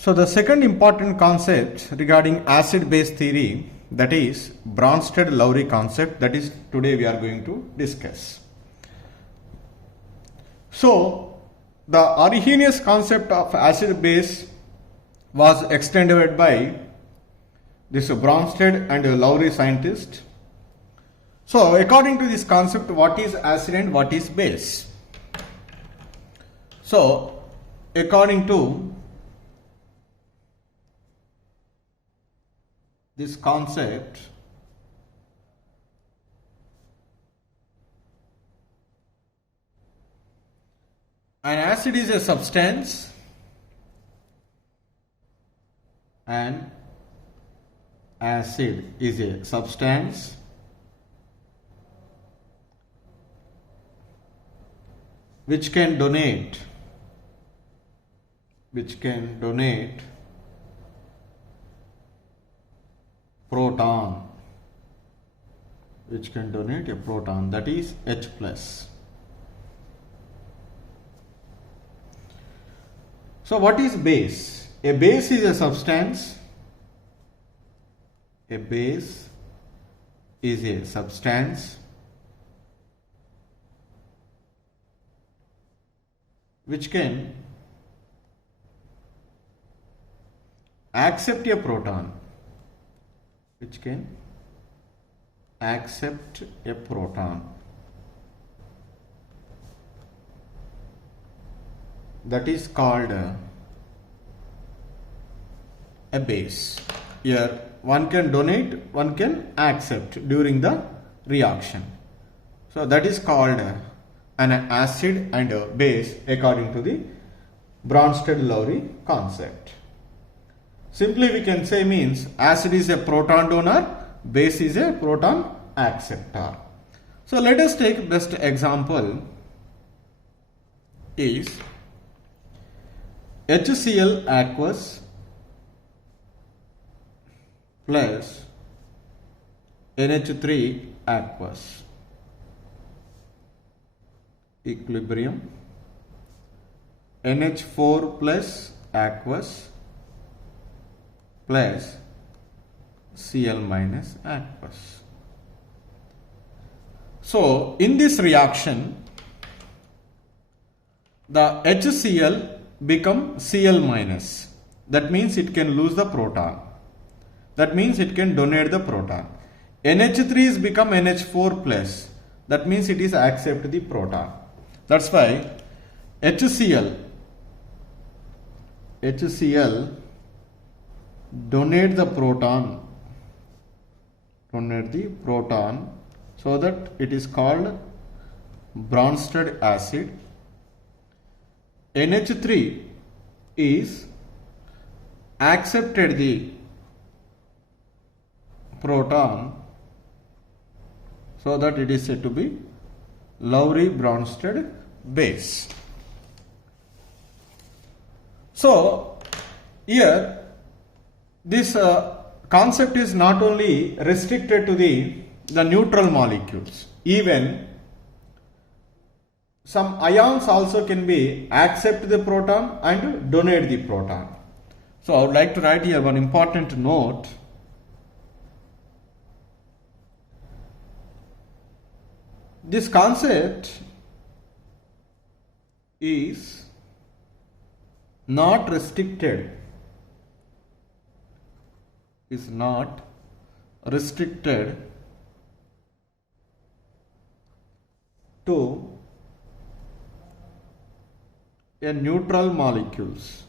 So the second important concept regarding acid-base theory, that is Bronsted-Lowry concept, that is today we are going to discuss. So the Arrhenius concept of acid-base was extended by this Bronsted and Lowry scientist. So according to this concept, what is acid and what is base? So according to this concept, an acid is a substance and acid is a substance which can donate proton, which can donate a proton, that is H plus. So what is base? A base is a substance. A base is a substance which can accept a proton, that is called a base. Here one can donate, one can accept during the reaction. So that is called an acid and a base according to the Bronsted-Lowry concept. Simply we can say means acid is a proton donor, base is a proton acceptor. So let us take best example is HCl aqueous plus NH3 aqueous, equilibrium, NH4 plus aqueous plus Cl minus aqueous. So in this reaction the HCl become Cl minus, that means it can lose the proton, that means it can donate the proton. NH3 is become NH4 plus, that means it is accept the proton. That's why HCl donate the proton, so that it is called Bronsted acid. NH3 is accepted the proton, so that it is said to be Lowry-Bronsted base. So here this concept is not only restricted to the neutral molecules, even some ions also can be accept the proton and donate the proton. So I would like to write here one important note. This concept is not restricted to a neutral molecules.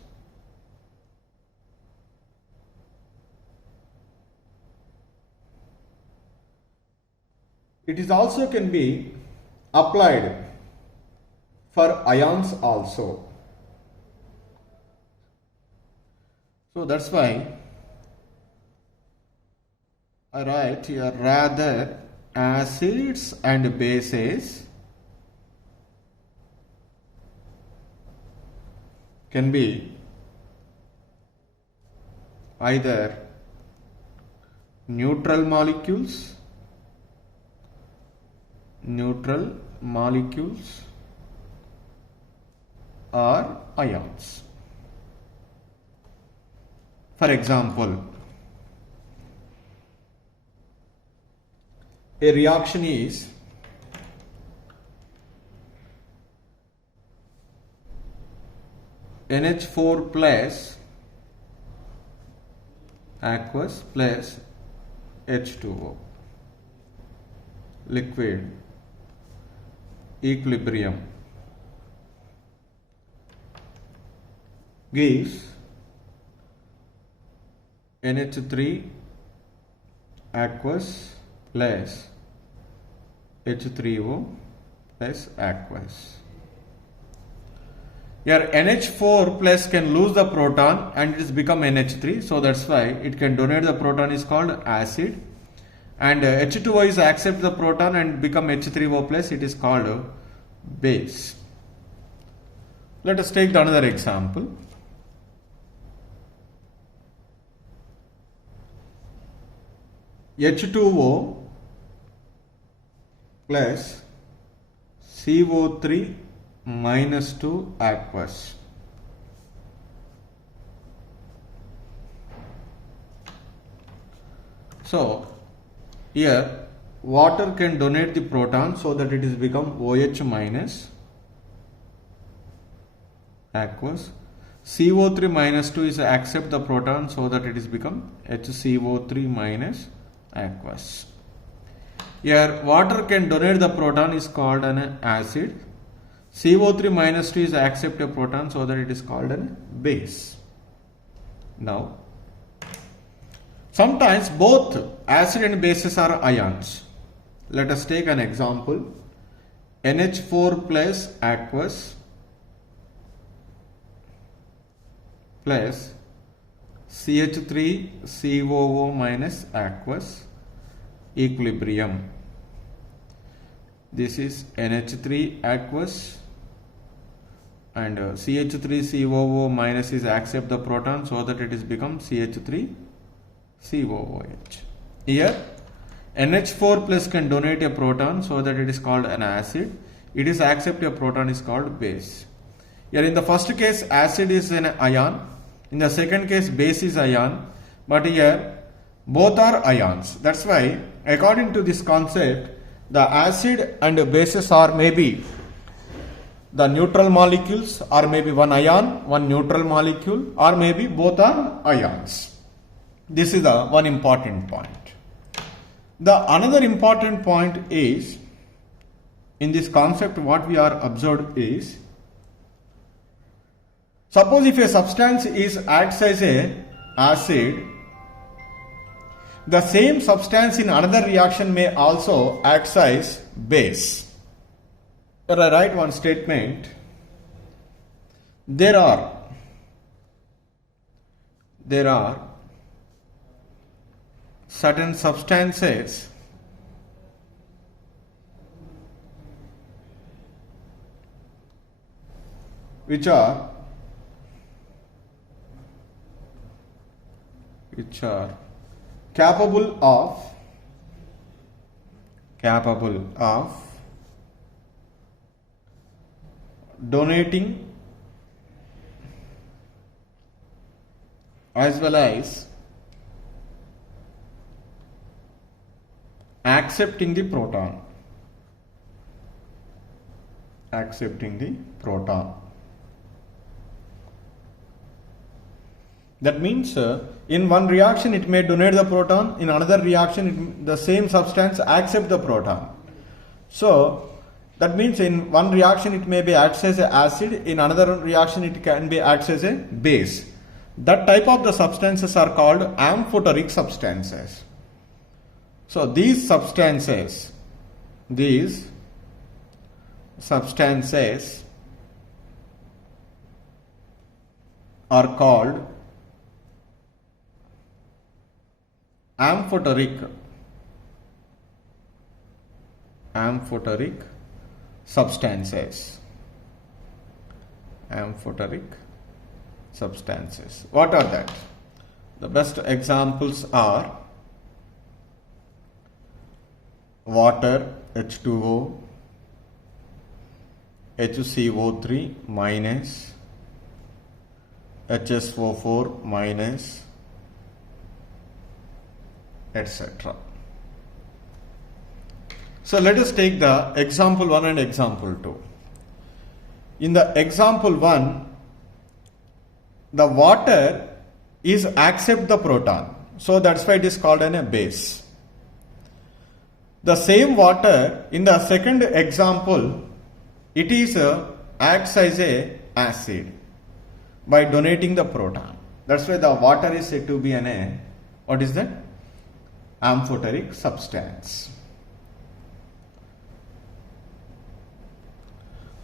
It is also can be applied for ions also. So that's why I write here rather acids and bases can be either neutral molecules or ions. For example, a reaction is NH4 plus aqueous plus H2O, liquid, equilibrium, gives NH3 aqueous plus H3O plus aqueous. Here NH4 plus can lose the proton and it is become NH3, so that's why it can donate the proton is called acid, and H2O is accept the proton and become H3O plus, it is called base. Let us take another example. H2O plus CO3 minus 2 aqueous. So here water can donate the proton so that it is become OH minus aqueous. CO3 minus 2 is accept the proton so that it is become HCO3 minus aqueous. Here water can donate the proton is called an acid. CO3 minus 2 is accept a proton so that it is called a base. Now, sometimes both acid and bases are ions. Let us take an example. NH4 plus aqueous plus CH3COO minus aqueous, equilibrium. This is NH3 aqueous and CH3COO minus is accept the proton so that it is become CH3COOH. Here NH4 plus can donate a proton so that it is called an acid. It is accept a proton is called base. Here in the first case acid is an ion, in the second case base is ion, but here both are ions. That's why according to this concept the acid and bases are maybe the neutral molecules, or maybe one ion, one neutral molecule, or maybe both are ions. This is the one important point. The another important point is, in this concept what we are observed is, suppose if a substance is acts as a acid, the same substance in another reaction may also act as base. Here I write one statement. There are certain substances which are capable of donating as well as accepting the proton. That means in one reaction it may donate the proton, in another reaction the same substance accept the proton. So that means in one reaction it may be acts as an acid, in another reaction it can be acts as a base. That type of the substances are called amphoteric substances. So these substances are called amphoteric substances. What are that? The best examples are water, H2O, HCO3 minus, HSO4 minus, etc. So let us take the example 1 and example 2. In the example 1, the water is accept the proton. So that's why it is called a base. The same water in the second example, it is acts as a acid by donating the proton. That's why the water is said to be what is that? Amphoteric substance.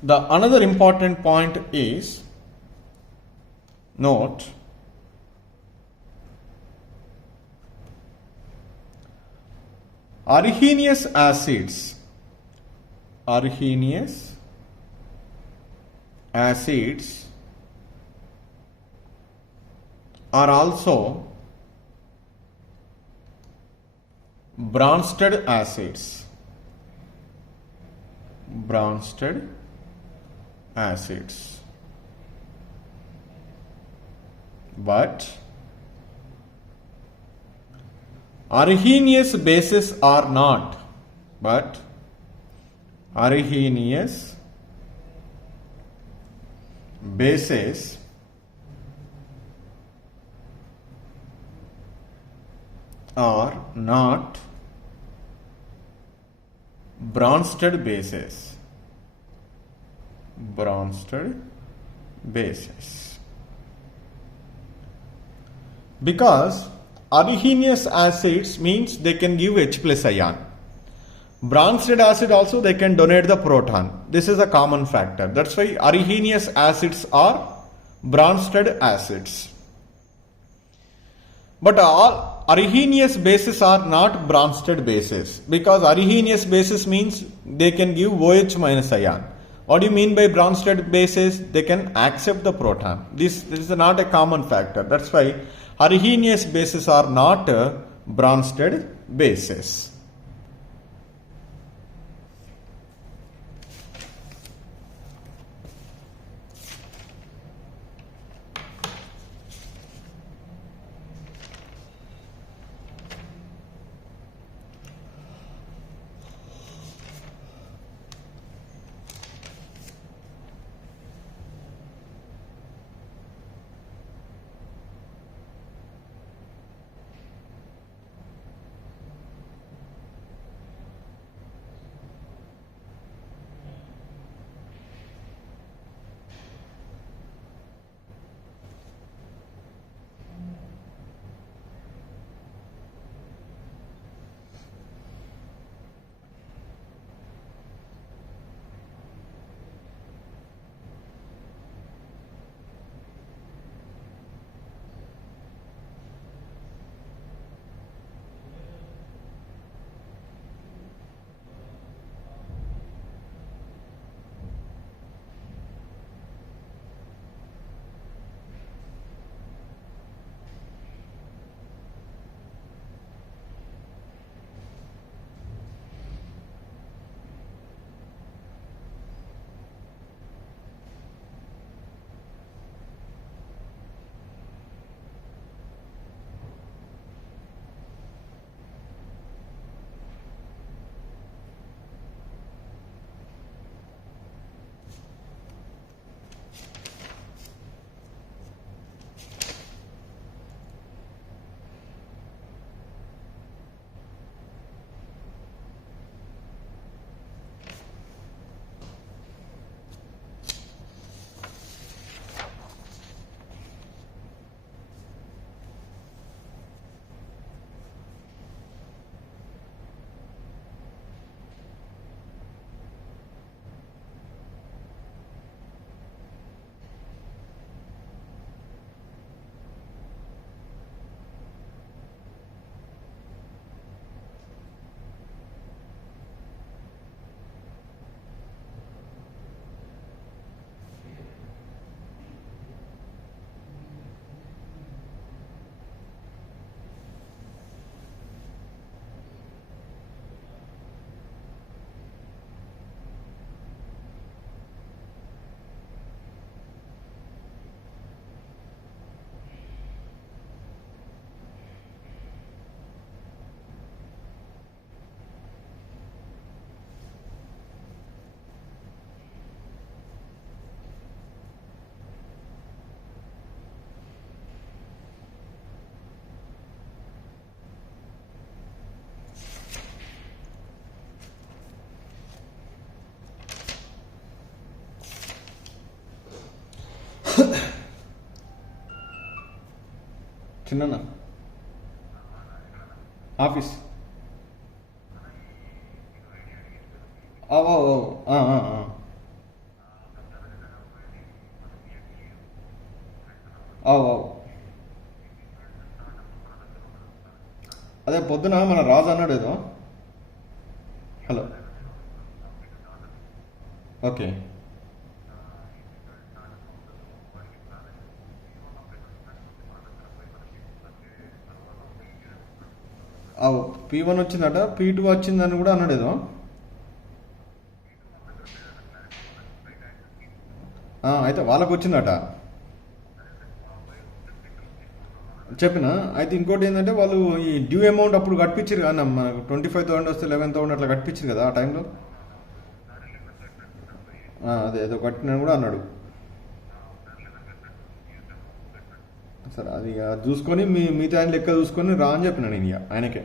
The another important point is, note, Arrhenius acids are also Bronsted acids. But Arrhenius bases are not. Arrhenius bases are not Bronsted bases. Because Arrhenius acids means they can give H plus ion. Bronsted acid also they can donate the proton. This is a common factor. That's why Arrhenius acids are Bronsted acids. But all Arrhenius bases are not Bronsted bases, because Arrhenius bases means they can give OH minus ion. What do you mean by Bronsted bases? They can accept the proton. This is not a common factor. That's why Arrhenius bases are not Bronsted bases. చిన్న office అదే పొద్దున మన రాజు అన్నాడు ఏదో. Hello, okay. P1 వచ్చిందట, P2 వచ్చిందని కూడా అన్నాడు ఏదో. అయితే వాళ్ళకు వచ్చిందట చెప్పిన. అయితే ఇంకోటి ఏంటంటే వాళ్ళు ఈ డ్యూ అమౌంట్ అప్పుడు కట్టించారు కదా మనకు, 25,000 వస్తే 11,000 అట్లా కట్టించారు కదా ఆ టైంలో. అదే ఏదో కట్టినని కూడా అన్నాడు. సరే అది చూసుకొని మిగతా ఆయన లెక్క చూసుకొని రా అని చెప్పిన నేను ఇక ఆయనకే.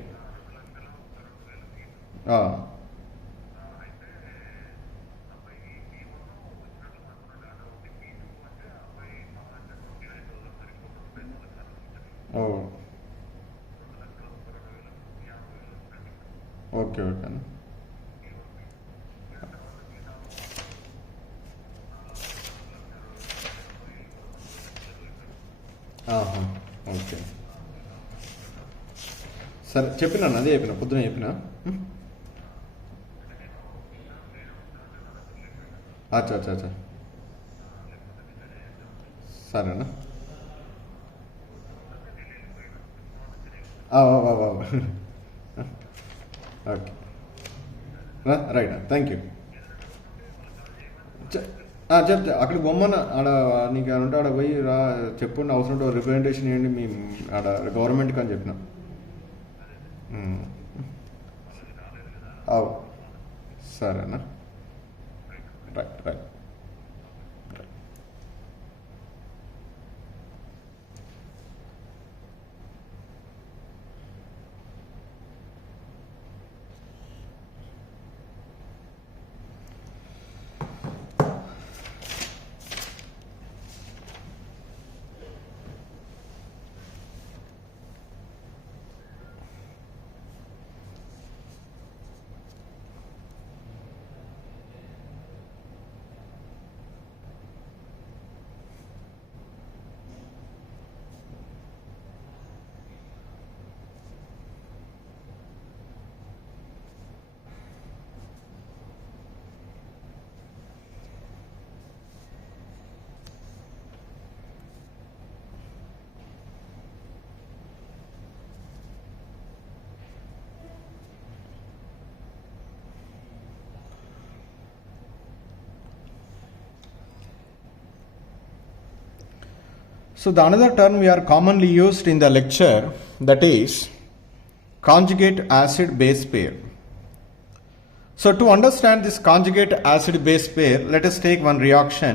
ఓకే ఓకే అన్న. ఓకే సరే చెప్పినా, అదే చెప్పిన పొద్దున చెప్పిన. అచ్చా అచ్చా అచ్చా సరేనా. Okay right, thank you. చెప్తా అక్కడ బొమ్మన ఆడ నీకు అంటే ఆడ పోయి రా చెప్పండి, అవసరం ఉంటే రిప్రజెంటేషన్ చేయండి మీ ఆడ గవర్నమెంట్కి అని చెప్పిన. సరేనా, right right. So the another term we are commonly used in the lecture, that is conjugate acid base pair. So to understand this conjugate acid base pair, let us take one reaction,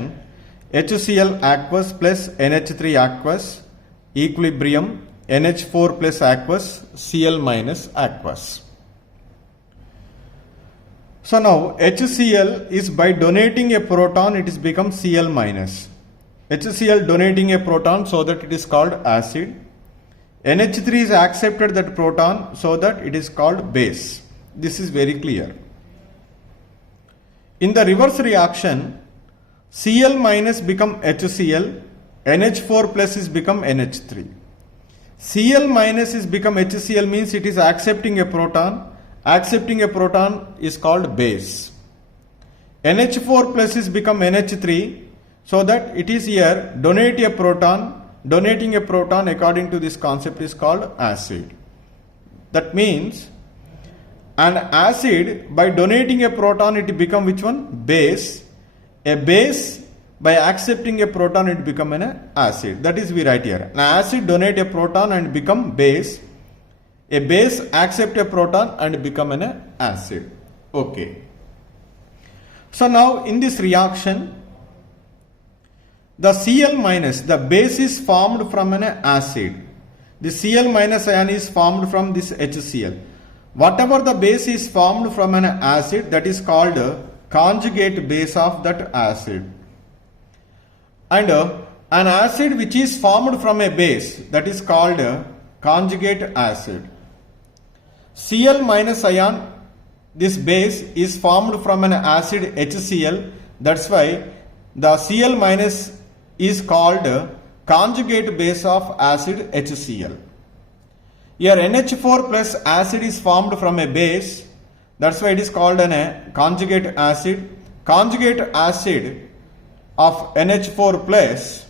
HCl aqueous plus NH3 aqueous, equilibrium, NH4 plus aqueous, Cl minus aqueous. So now HCl is, by donating a proton, it is become Cl minus. HCl donating a proton, so that it is called acid. NH3 is accepted that proton, so that it is called base. This is very clear. In the reverse reaction, Cl minus become HCl, NH4 plus is become NH3. Cl minus is become HCl means it is accepting a proton. Accepting a proton is called base. NH4 plus is become NH3, so that it is here donate a proton. Donating a proton according to this concept is called acid. That means an acid, by donating a proton, it become which one? Base. A base, by accepting a proton, it become an acid. That is we write here. An acid donate a proton and become base. A base accept a proton and become an acid. Okay. So now in this reaction, the Cl minus, the base is formed from an acid. The Cl minus ion is formed from this HCl. Whatever the base is formed from an acid, that is called conjugate base of that acid. And An acid which is formed from a base, that is called a conjugate acid. Cl minus ion, this base is formed from an acid HCl, that's why the Cl minus is called a conjugate base of acid HCl. Here NH4 plus acid is formed from a base, that's why it is called a conjugate acid. Conjugate acid of NH4 plus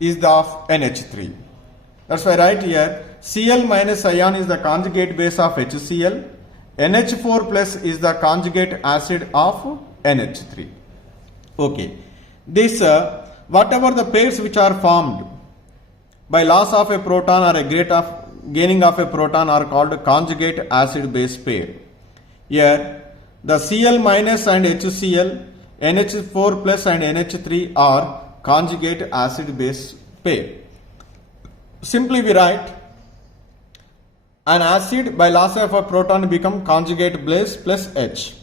is the of NH3. That's why right here Cl minus ion is the conjugate base of HCl. NH4 plus is the conjugate acid of NH3. Okay. This whatever the pairs which are formed by loss of a proton or a gaining of a proton are called conjugate acid base pair. Here the Cl minus and HCl, NH4 plus and NH3 are conjugate acid base pair. Simply we write an acid by loss of a proton become conjugate base plus H.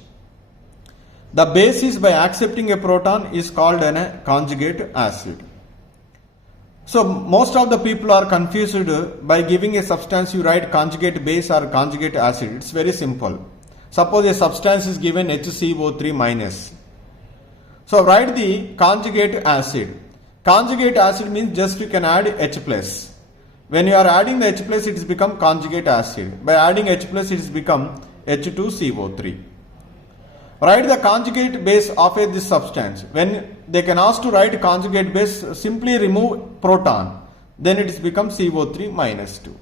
The basis by accepting a proton is called a conjugate acid. So most of the people are confused by giving a substance you write conjugate base or conjugate acid. It's very simple. Suppose a substance is given HCO3 minus. So write the conjugate acid. Conjugate acid means just you can add H plus. When you are adding the H plus, it has become conjugate acid. By adding H plus, it has become H2CO3. Write the conjugate base of this substance. When they can ask to write conjugate base, simply remove proton. Then it has become CO3 minus 2.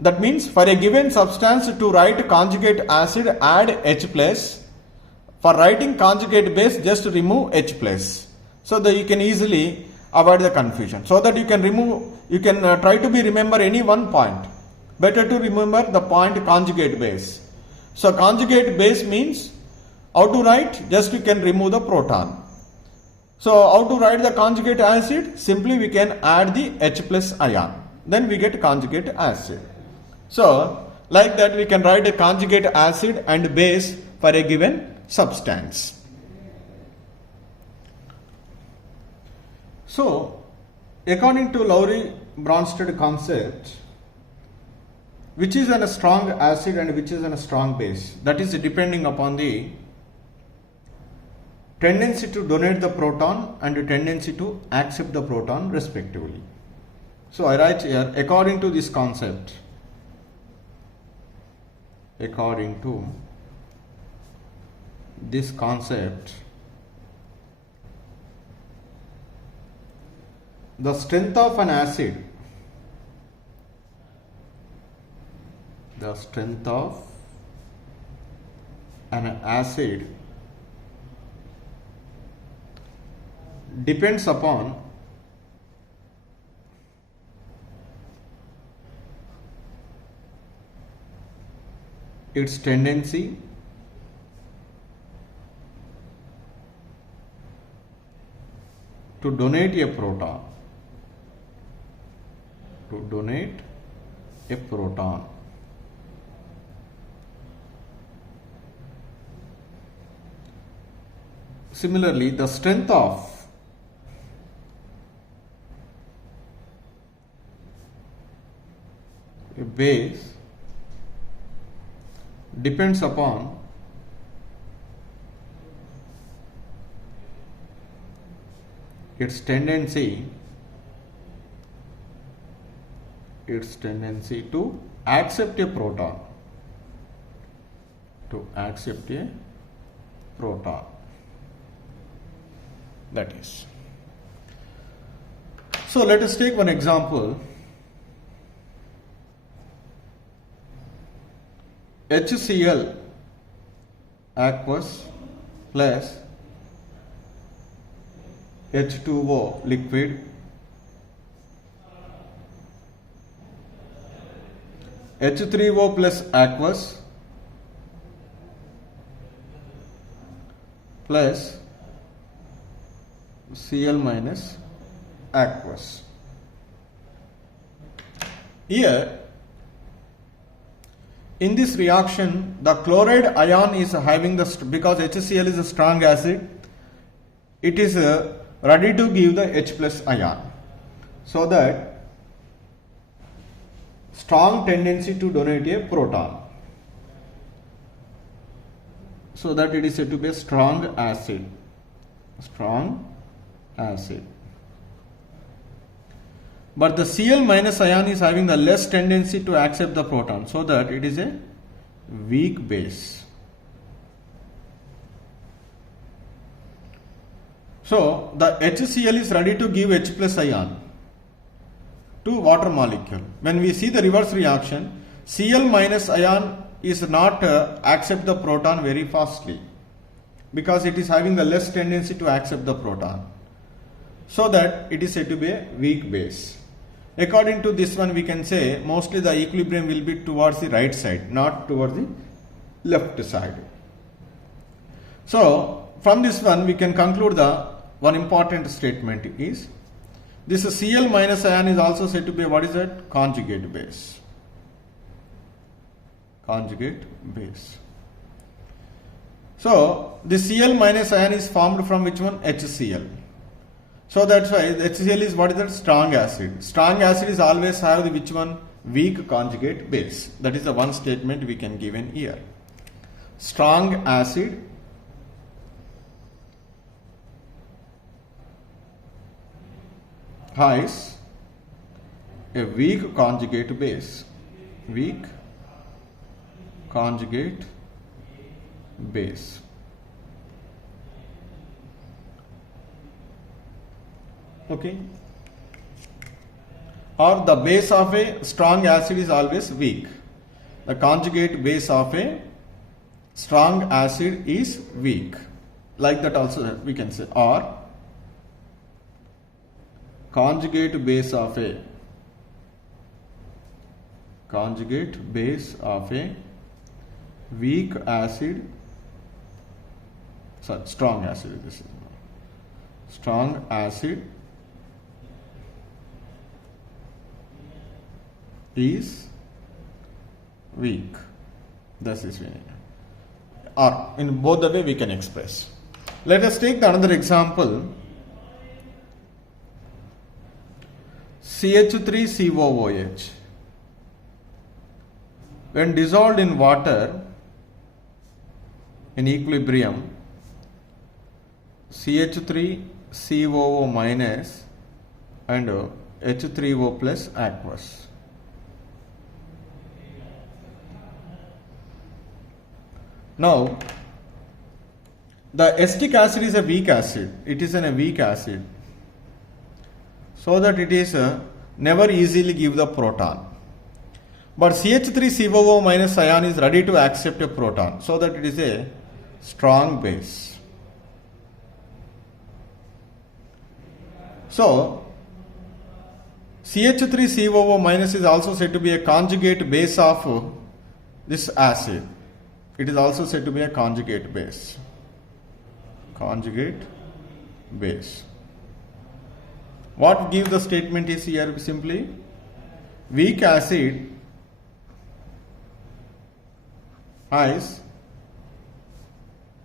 That means for a given substance to write conjugate acid, add H plus. For writing conjugate base, just remove H plus. So that you can easily avoid the confusion. So that you can try to remember any one point. Better to remember the point conjugate base. So conjugate base means how to write? Just you can remove the proton. So how to write the conjugate acid? Simply we can add the H plus ion. Then we get conjugate acid. So like that we can write a conjugate acid and base for a given substance. So according to Lowry-Bronsted concept, which is a strong acid and which is a strong base, that is depending upon the tendency to donate the proton and the tendency to accept the proton respectively. So I write here, according to this concept, according to this concept, the strength of an acid, depends upon its tendency to donate a proton. Similarly, the strength of a base depends upon its tendency to accept a proton. That is. So let us take one example. HCl aqueous plus H2O liquid, H3O plus aqueous plus Cl minus aqueous. Here in this reaction, the chloride ion is having because HCl is a strong acid, it is ready to give the H plus ion. so that strong tendency to donate a proton, so that it is said to be a strong acid. But the Cl minus ion is having the less tendency to accept the proton, so that it is a weak base. So the HCl is ready to give H plus ion to water molecule. When we see the reverse reaction, Cl minus ion is not accept the proton very fastly, because it is having the less tendency to accept the proton, so that it is said to be a weak base. According to this one, we can say mostly the equilibrium will be towards the right side, not towards the left side. So from this one we can conclude the one important statement is this Cl minus ion is also said to be what is that? Conjugate base. So the Cl minus ion is formed from which one? HCl. So that's why HCl is what is that? Strong acid. Strong acid is always have the which one? Weak conjugate base. That is the one statement we can give in here. Strong acid has a weak conjugate base. Okay. Or the base of a strong acid is always weak. The conjugate base of a strong acid is weak. Like that also we can say. Or conjugate base of a weak acid, strong acid. This is strong acid is weak. This is weak. Or in both the way we can express. Let us take another example. CH3COOH. When dissolved in water in equilibrium, CH3COO minus and H3O plus aqueous. Now, the acetic acid is a weak acid. It is a weak acid, so that it is never easily give the proton. But CH3COO minus ion is ready to accept a proton, so that it is a strong base. So CH3COO minus is also said to be a conjugate base of this acid. It is also said to be a conjugate base. What gives the statement is here simply weak acid has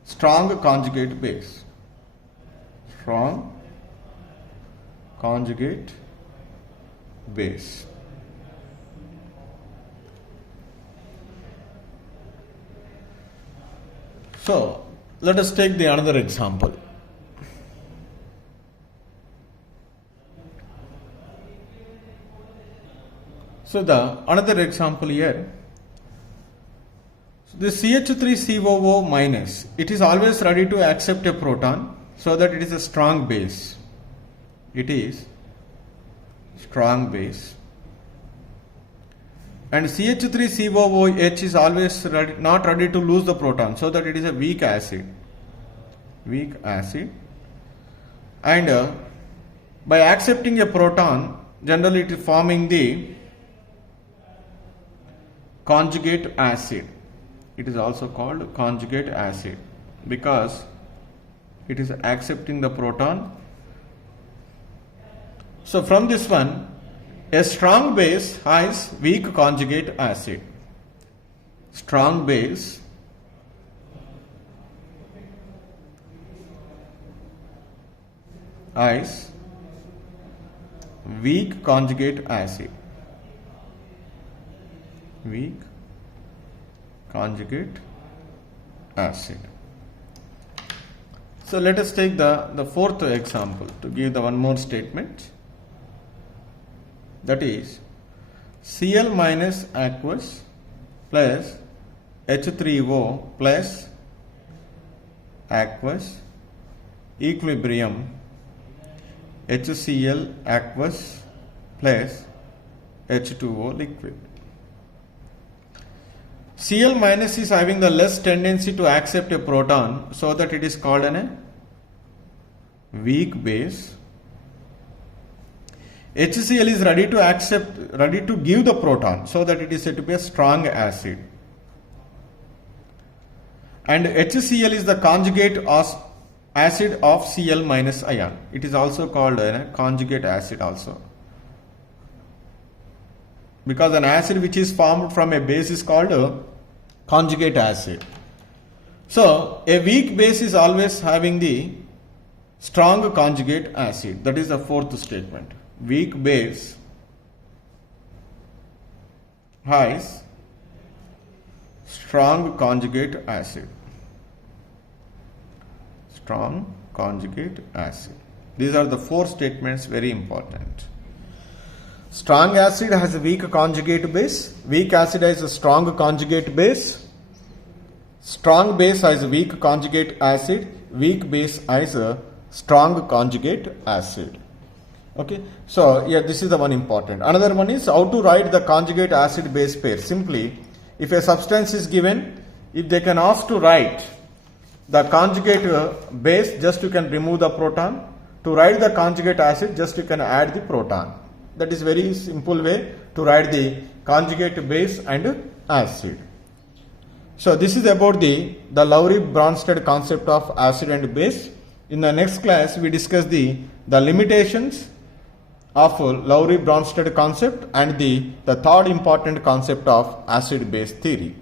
strong conjugate base. So let us take the another example. So the another example here, so the CH3COO minus, it is always ready to accept a proton, so that it is a strong base. And CH3COOH is always not ready to lose the proton, so that it is a weak acid. And by accepting a proton, generally it is forming the conjugate acid. It is also called conjugate acid because it is accepting the proton. So from this one, a strong base has weak conjugate acid. Strong base has weak conjugate acid. Weak conjugate acid. So let us take the fourth example to give the one more statement. That is Cl minus aqueous plus H3O plus aqueous equilibrium HCl aqueous plus H2O liquid. Cl minus is having the less tendency to accept a proton, so that it is called a weak base. HCl is ready to give the proton, so that it is said to be a strong acid. And HCl is the conjugate acid of Cl minus ion. It is also called a conjugate acid also. Because an acid which is formed from a base is called a conjugate acid. So a weak base is always having the strong conjugate acid. That is the fourth statement. Weak base has strong conjugate acid. Strong conjugate acid. These are the four statements, very important. Strong acid has a weak conjugate base. Weak acid has a strong conjugate base. Strong base has a weak conjugate acid. Weak base has a strong conjugate acid. Okay, so yeah, this is the one important. Another one is how to write the conjugate acid base pair. Simply, if a substance is given, if they can ask to write the conjugate base, just you can remove the proton. To write the conjugate acid, just you can add the proton. That is very simple way to write the conjugate base and acid. So this is about the Lowry-Bronsted concept of acid and base. In the next class, we discuss the limitations of Lowry-Bronsted concept and the third important concept of acid-base theory.